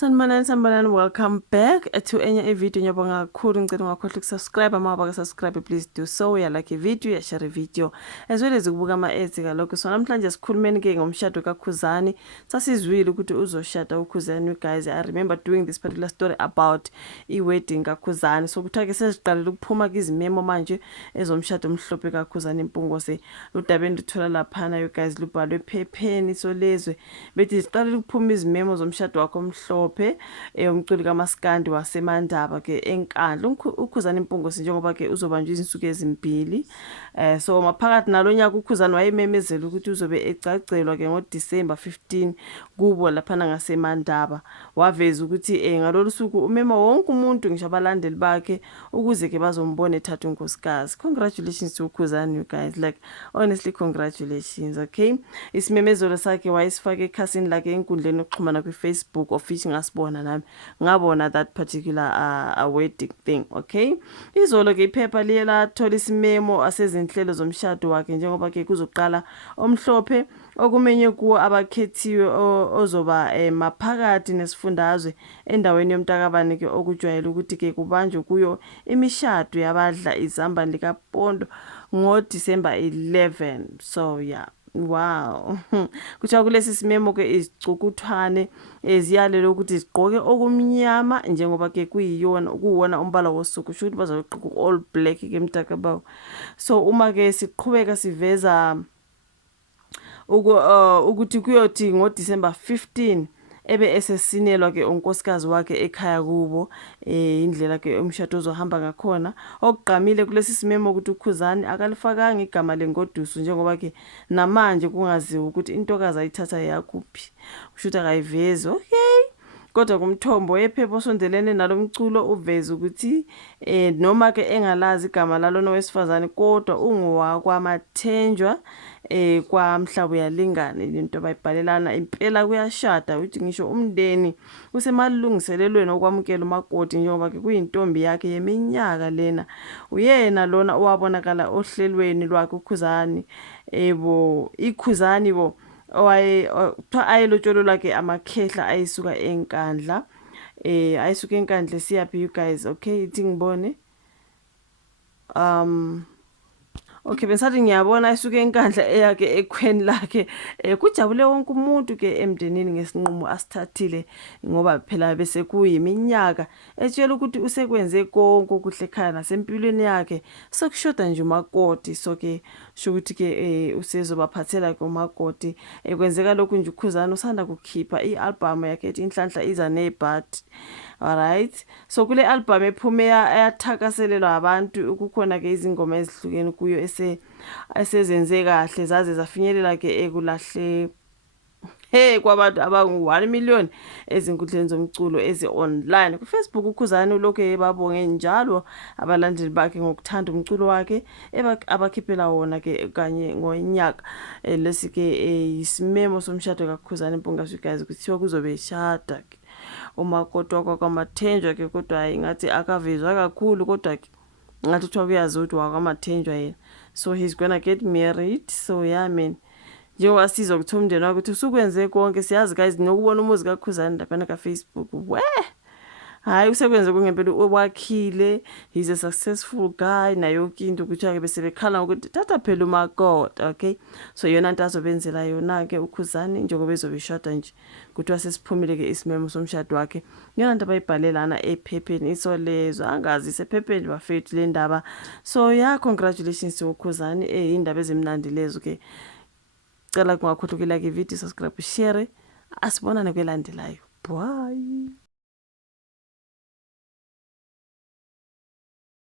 Sanibonani, welcome back to enye video. Ngiyabonga kakhulu ngicela ungakhohlwa ukusubscribe. Uma subscribe, please do so. Like video, share video as well as ukubuka ama-ads kalokho. So namhlanje sikhulumeni ke ngomshado kaKhuzani. Sasizwile ukuthi uzoshada uKhuzani. You guys, I remember doing this particular story about i-wedding kaKhuzani. So kuthiwa ke seziqalile ukuphuma izimemo manje ezomshado omhlophe kaKhuzani Mpungose. Ludabeni luthola laphana, you guys, lubhalwe ephepheni. So lezwe bethi ziqalile ukuphuma izimemo zomshado wakho omhlophe umculi kaMaskandi waseMandaba ke enkandla uKhuzani Mpungose njengoba ke uzobanjwa izinsuku ezimbili. So maphakathi nalonyaka uKhuzani wayememezela ukuthi uzobe ecacelwa ke ngoDisemba 15 kubo laphana ngaseMandaba. Waveza ukuthi ngalolu suku umema wonke umuntu ngisho abalandeli bakhe ukuze ke bazombona ethatha unkosikazi. Congratulations to uKhuzani, you guys, like honestly congratulations. Okay, isimemezelo sakhe wayesifake ekhasini lakhe enkundleni yokuxhumana kwiFacebook official ngasibona nami ngabona that particular wedding thing. Okay, izolo ke iphepha liye lathola isimemo asezinhlelo zomshado wakhe njengoba ke kuzoqala omhlophe okumenye kuwo abakhethiwe ozoba maphakathi nesifundazwe endaweni yomtakabani ke okujwayele ukuthi ke kubanjwe kuyo imishado yabadla izambani likaPondo ngoDisemba 11. So yeah, wow. Kuthiwa kulesi simemo ke izicukuthwane eziyalela ukuthi zigqoke okumnyama njengoba ke kuwona umbala wosuku shuthi bazogqoka all black ke mtakabawo. So uma ke siqhubeka siveza ukuthi kuyothi ngoDisemba 15 ebe esesinelwa ke unkosikazi wakhe ekhaya kubo indlela ke umshado ozohamba ngakhona. Okugqamile kulesi simemo ukuthi uKhuzani akalifakanga igama lengoduso njengoba ke namanje kungaziwa ukuthi intokazi ayithatha yakuphi, kushuthi akayivezi. Okay, kodwa kumthombo wephepha osondelene nalomculo uveza ukuthi noma ke engalazi igama lalona wesifazane kodwa ungowakwaMathenjwa kwaMhlaba uyalingana into abayibhalelana impela kuyashada ukuthi ngisho umndeni usemalungiselelweni okwamukela umakoti njengoba ke kuyintombi yakhe yeminyaka lena. Uyena lona owabonakala ohlelweni lwakhe uKhuzani iKhuzani ayelotsholo lwakhe amakhehla ayisuka enkandla ayisuka enkandla siyaphi, you guys? Okay, ithi ngibone okay, bengisathi ngiyabona ayisuke enkandla eyake ekhweni lakhe. Kujabule wonke umuntu ke emndenini ngesinqumo asithathile ngoba phela bese kuyiminyaka etshela ukuthi usekwenze konke okuhle ekhaya nasempilweni yakhe. Sokushoda nje umakoti. So ke shukuthi ke usezobaphathela ke umakoti. Kwenzeka lokhu nje uKhuzani usanda kukhipha i-album yakhe ethi Inhlanhla iza nebhadi. Alright, so kule album ephume yathakaselelwa abantu ukukhona ke izingoma ezihlukene kuyo esezenze kahle zaze zafinyelela ke ekulahle kwabantu abangu-1 million ezinkundleni zomculo ezi-online. KuFacebook uKhuzani ulokhu babonge njalo abalandeli bakhe ngokuthanda umculo wakhe abakhiphela wona ke kanye ngonyaka. Lesi ke isimemo somshado kaKhuzani Mpungose, guys, kuthiwa kuzobe eshada ke umakoti wakwaMathenjwa ke kodwa ingathi akavezwa kakhulu kodwa ke ngathi kuthiwa kuyazi ukuthi wakwaMathenjwa yena. So he's gonna get married. So yeah man, njengoba siza ukuthi umndeni wakhe ukuthi usukwenze konke siyazi guys nokubona umuzi kaKhuzani lapha kaFacebook hayi usekwenze kungempela owakhile. He's a successful guy nayo yonke into kuthiwa ke bese bekhala ukuthi thatha phela umakoti. Okay, so yona into azobenzela yona ke uKhuzani njengoba ezobishada nje kuthiwa sesiphumile ke isimemo somshado wakhe. Yona into abayibhalelana ephepheni isolezwe angazi isephepheni bafethu le ndaba. So yeah, congratulations to uKhuzani. Indaba ezimnandi lezo ke. Cela kungakhohlwa like video, subscribe, share. Asibonane kwelandelayo. Bye.